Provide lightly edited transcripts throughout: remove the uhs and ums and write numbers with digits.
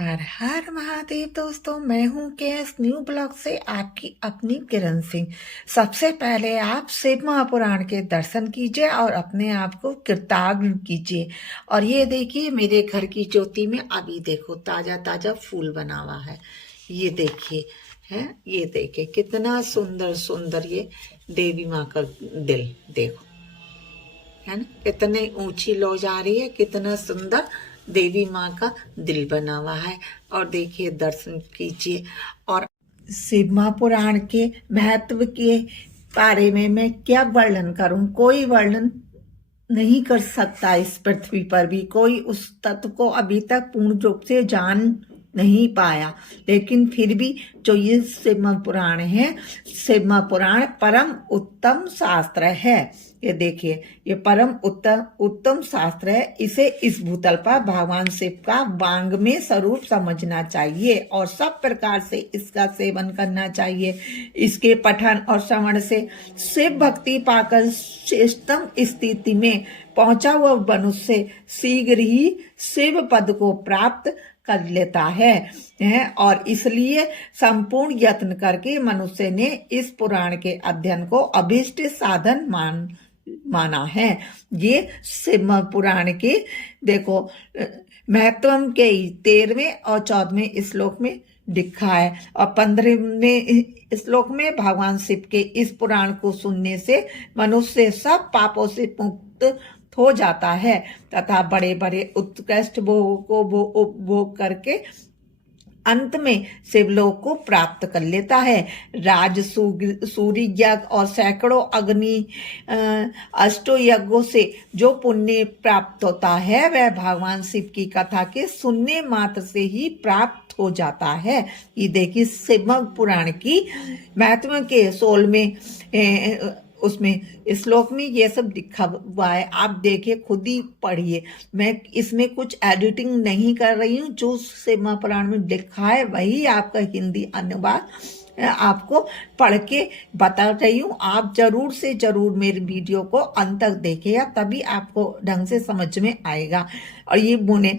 हर हर महादेव दोस्तों, मैं हूं केएस न्यू ब्लॉग से आपकी अपनी किरण सिंह। सबसे पहले आप शिव महापुराण के दर्शन कीजिए और अपने आप को कृतज्ञ कीजिए। और ये देखिए, मेरे घर की ज्योति में अभी देखो ताजा ताजा फूल बना हुआ है। ये देखिए, है ये देखिए कितना सुंदर सुंदर ये देवी माँ का दिल देखो, है ना। कितनी ऊंची लो जा रही है, कितना सुंदर देवी माँ का दिल बना हुआ है। और देखिए, दर्शन कीजिए। और शिव महापुराण के महत्व के बारे में मैं क्या वर्णन करूं, कोई वर्णन नहीं कर सकता। इस पृथ्वी पर भी कोई उस तत्व को अभी तक पूर्ण रूप से जान नहीं पाया। लेकिन फिर भी जो ये शिव महापुराण है, शिव महापुराण परम उत्तम शास्त्र है। ये देखिए, ये परम उत्तम शास्त्र है। इसे इस भूतल पर भगवान शिव का वांग्मय स्वरूप समझना चाहिए और सब प्रकार से इसका सेवन करना चाहिए। इसके पठन और श्रवण से शिव भक्ति पाकर श्रेष्ठतम स्थिति में पहुंचा हुआ मनुष्य शीघ्र ही शिव पद को प्राप्त कर लेता है। और इसलिए संपूर्ण यत्न करके मनुष्य ने इस पुराण के अध्ययन को अभीष्ट साधन माना है। ये शिव पुराण के देखो महत्व के 13वें और 14वें श्लोक में लिखा है। और 15वें श्लोक में भगवान शिव के इस पुराण को सुनने से मनुष्य सब पापों से मुक्त हो जाता है तथा बड़े बड़े उत्कृष्ट भोगों को वो उपभोग करके अंत में शिवलोक को प्राप्त कर लेता है। राज सूर्य यज्ञ और सैकड़ों अग्नि अष्टो यज्ञों से जो पुण्य प्राप्त होता है वह भगवान शिव की कथा के सुनने मात्र से ही प्राप्त हो जाता है। ये देखिए, शिव पुराण की महत्व के 16वें उसमें श्लोक में ये सब लिखा हुआ है। आप देखिए, खुद ही पढ़िए। मैं इसमें कुछ एडिटिंग नहीं कर रही हूँ। जो शिव महापुराण में लिखा है वही आपका हिंदी अनुवाद आपको पढ़ के बता रही हूँ। आप जरूर से जरूर मेरे वीडियो को अंत तक देखिएगा, तभी आपको ढंग से समझ में आएगा। और ये बोले,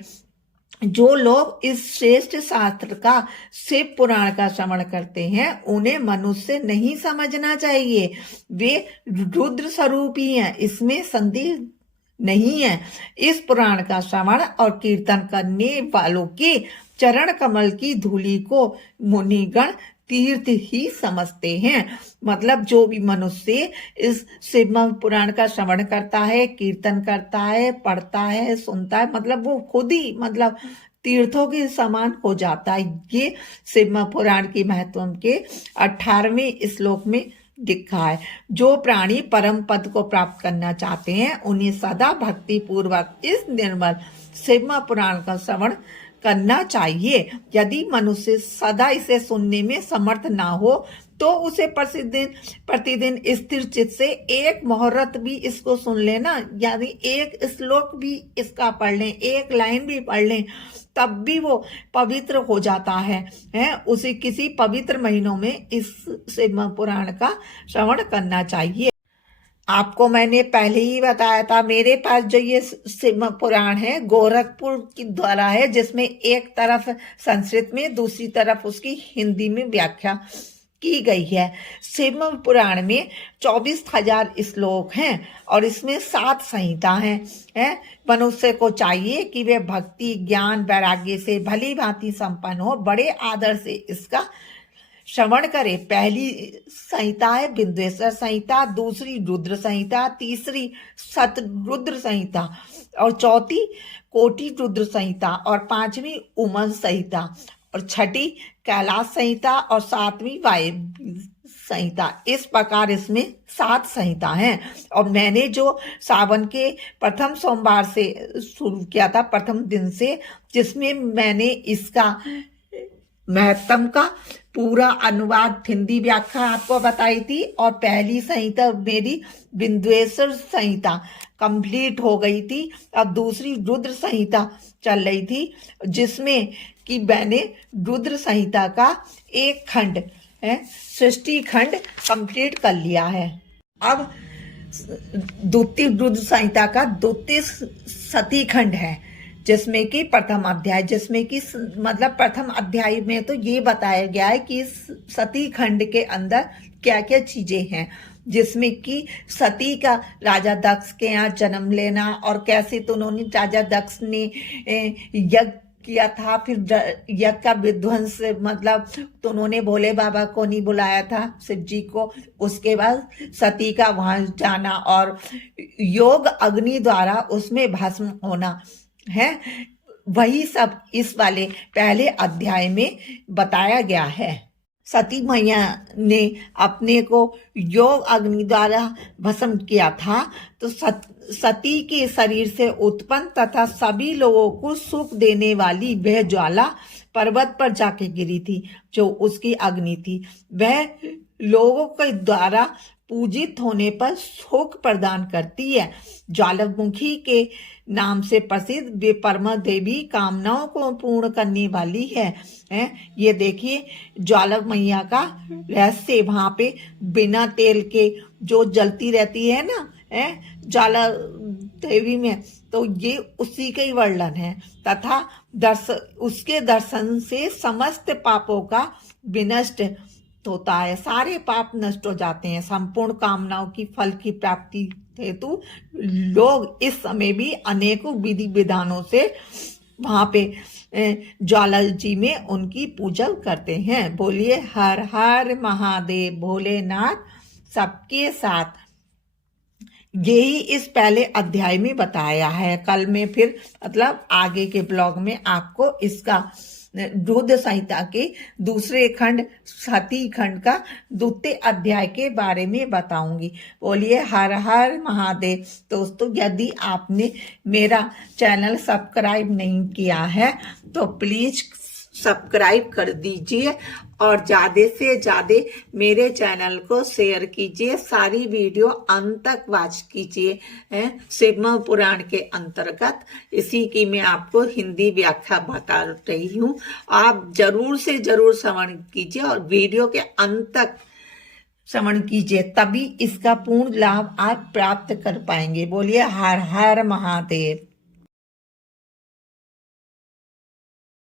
जो लोग इस श्रेष्ठ शास्त्र का शिव पुराण का श्रवण करते हैं उन्हें मनुष्य नहीं समझना चाहिए। वे रुद्र स्वरूप ही हैं, इसमें संदेह नहीं है। इस पुराण का श्रवण और कीर्तन करने वालों के चरण कमल की धूलि को मुनिगण तीर्थ ही समझते हैं। मतलब जो भी मनुष्य इस शिव पुराण का श्रवण करता है, कीर्तन करता है, पढ़ता है, सुनता है, मतलब वो खुद ही मतलब तीर्थों के समान हो जाता है। ये शिव पुराण की महत्व के 18वें श्लोक में लिखा है। जो प्राणी परम पद को प्राप्त करना चाहते हैं उन्हें सदा भक्ति पूर्वक इस निर्मल शिव पुराण का श्रवण करना चाहिए। यदि मनुष्य सदा इसे सुनने में समर्थ ना हो तो उसे प्रतिदिन स्थिर चित्त से एक मुहूर्त भी इसको सुन लेना, यानी एक श्लोक भी इसका पढ़ लें, एक लाइन भी पढ़ लें, तब भी वो पवित्र हो जाता है। उसे किसी पवित्र महीनों में इस शिव पुराण का श्रवण करना चाहिए। आपको मैंने पहले ही बताया था, मेरे पास जो ये शिव पुराण है गोरखपुर की द्वारा है, जिसमें एक तरफ संस्कृत में, दूसरी तरफ उसकी हिंदी में व्याख्या की गई है। शिव पुराण में 24,000 श्लोक हैं और इसमें 7 संहिता हैं। मनुष्य को चाहिए कि वे भक्ति, ज्ञान, वैराग्य से भली भांति संपन्न हो, बड़े आदर से इसका श्रवण करे। पहली संहिता है बिंदुएश्वर संहिता, दूसरी रुद्र संहिता, तीसरी शतरुद्र संहिता और चौथी कोटि रुद्र संहिता और 5वीं उमन संहिता और 6ठी कैलाश संहिता और 7वीं वायु संहिता। इस प्रकार इसमें 7 संहिता हैं। और मैंने जो सावन के प्रथम सोमवार से शुरू किया था, प्रथम दिन से, जिसमें मैंने इसका महत्तम का पूरा अनुवाद हिंदी व्याख्या आपको बताई थी। और पहली संहिता मेरी बिंदुएश्वर संहिता कंप्लीट हो गई थी। अब दूसरी रुद्र संहिता चल रही थी, जिसमें कि मैंने रुद्र संहिता का एक खंड सृष्टि खंड कंप्लीट कर लिया है। अब द्वितीय रुद्र संहिता का द्वितीय सती खंड है। जिसमें कि प्रथम अध्याय, जिसमें कि मतलब प्रथम अध्याय में तो ये बताया गया है कि सती खंड के अंदर क्या क्या चीजें हैं, जिसमें कि सती का राजा दक्ष के यहाँ जन्म लेना और कैसे तो उन्होंने राजा दक्ष ने यज्ञ किया था, फिर यज्ञ का विध्वंस मतलब तो उन्होंने भोले बाबा को नहीं बुलाया था, शिव जी को। उसके बाद सती का वहां जाना और योग अग्नि द्वारा उसमें भस्म होना है, वही सब इस वाले पहले अध्याय में बताया गया है। सती मैया ने अपने को योग अग्नि द्वारा भस्म किया था, तो सती के शरीर से उत्पन्न तथा सभी लोगों को सुख देने वाली वह ज्वाला पर्वत पर जाके गिरी थी, जो उसकी अग्नि थी। वह लोगों के द्वारा पूजित होने पर सुख प्रदान करती है। ज्वालामुखी के नाम से प्रसिद्ध वे परमा देवी कामनाओं को पूर्ण करने वाली है। ये देखिए ज्वाला मैया का रहस्य, वहां पे बिना तेल के जो जलती रहती है ना ज्वाला देवी में, तो ये उसी का ही वर्णन है। तथा उसके दर्शन से समस्त पापों का विनष्ट होता है, सारे पाप नष्ट हो जाते हैं। संपूर्ण कामनाओं की फल की प्राप्ति हेतु लोग इस समय भी अनेकों विधि विधानों से वहां पे ज्वाला जी में उनकी पूजा करते हैं। बोलिए हर हर महादेव, भोलेनाथ सबके साथ। यही इस पहले अध्याय में बताया है। कल में फिर मतलब आगे के ब्लॉग में आपको इसका रुद्र संहिता के दूसरे खंड सती खंड का द्वितीय अध्याय के बारे में बताऊंगी। बोलिए हर हर महादेव। दोस्तों, यदि आपने मेरा चैनल सब्सक्राइब नहीं किया है तो प्लीज सब्सक्राइब कर दीजिए और ज्यादा से ज्यादा मेरे चैनल को शेयर कीजिए। सारी वीडियो अंत तक वॉच कीजिए। शिव पुराण के अंतर्गत इसी की मैं आपको हिंदी व्याख्या बता रही हूँ। आप जरूर से जरूर श्रवण कीजिए और वीडियो के अंत तक श्रवण कीजिए, तभी इसका पूर्ण लाभ आप प्राप्त कर पाएंगे। बोलिए हर हर महादेव।